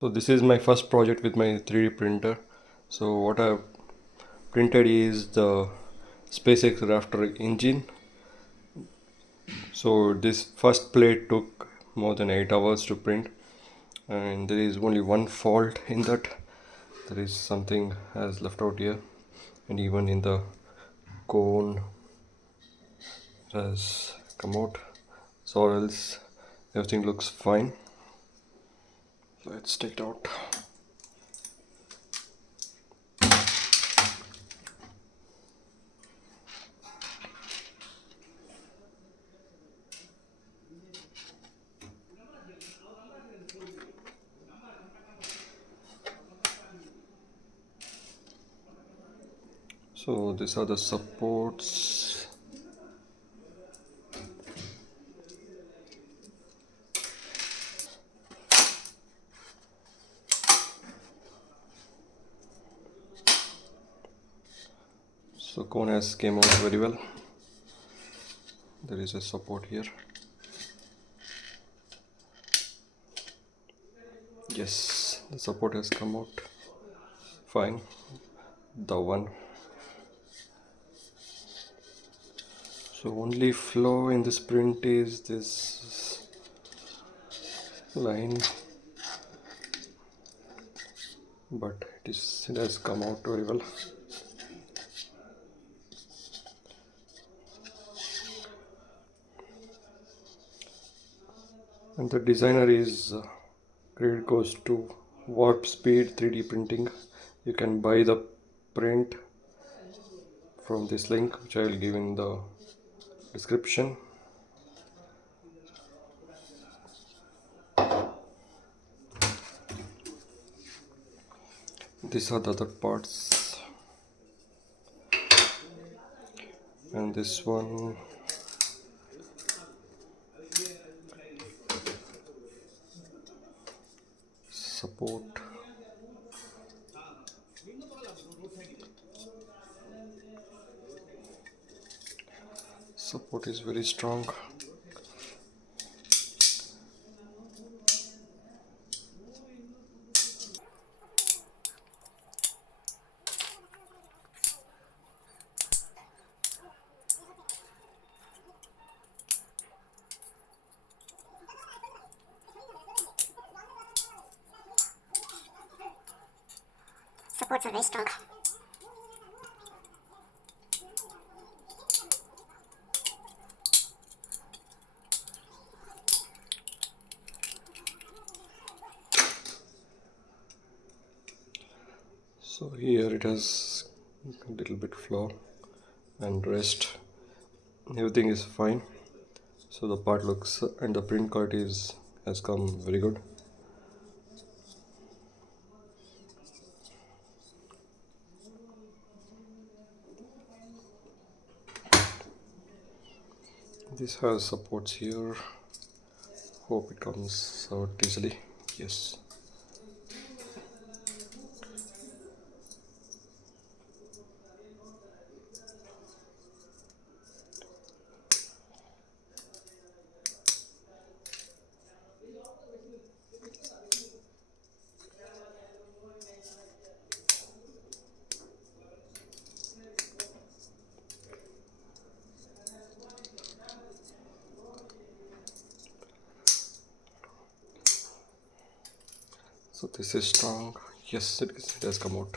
So this is my first project with my 3D printer. So what I've printed is the SpaceX Raptor engine. So this first plate took more than 8 hours to print, and there is only one fault in that. There is something has left out here, and even in the cone it has come out. So else everything looks fine. Let's take it out. So these are the supports. So cone has came out very well. There is a support here. Yes, the support has come out fine. The one. So only flaw in this print is this line, but it has come out very well. And the designer is credit goes to Warp Speed 3D printing. You can buy the print from this link, which I will give in the description. These are the other parts, and this one support. Support is very strong. Supports are very strong. So here it has a little bit flaw, and rest everything is fine. So the part looks, and the print quality has come very good. This has supports here. Hope it comes out easily. Yes. So this is strong. Yes, it has come out.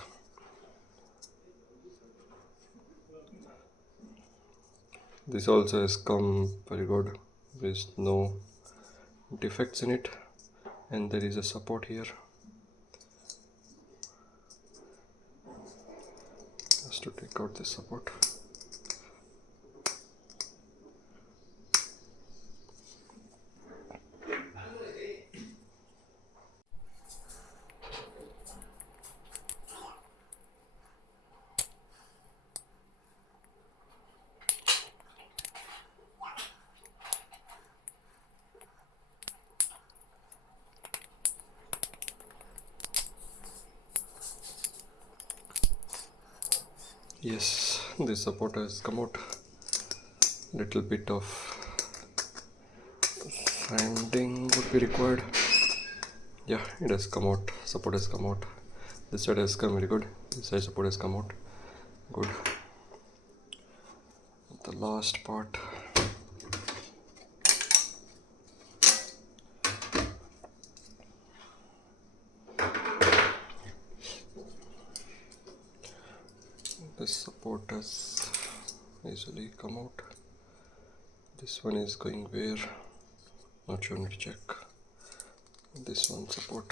This also has come very good. There is no defects in it, and there is a support here. Just to take out this support. Yes, this support has come out. Little bit of sanding would be required. Yeah, it has come out. Support has come out. This side has come very good. This side support has come out good. The last part. This support has easily come out. This one is going where? Not sure, need to check. This one support.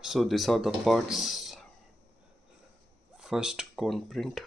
So these are the parts. First cone print,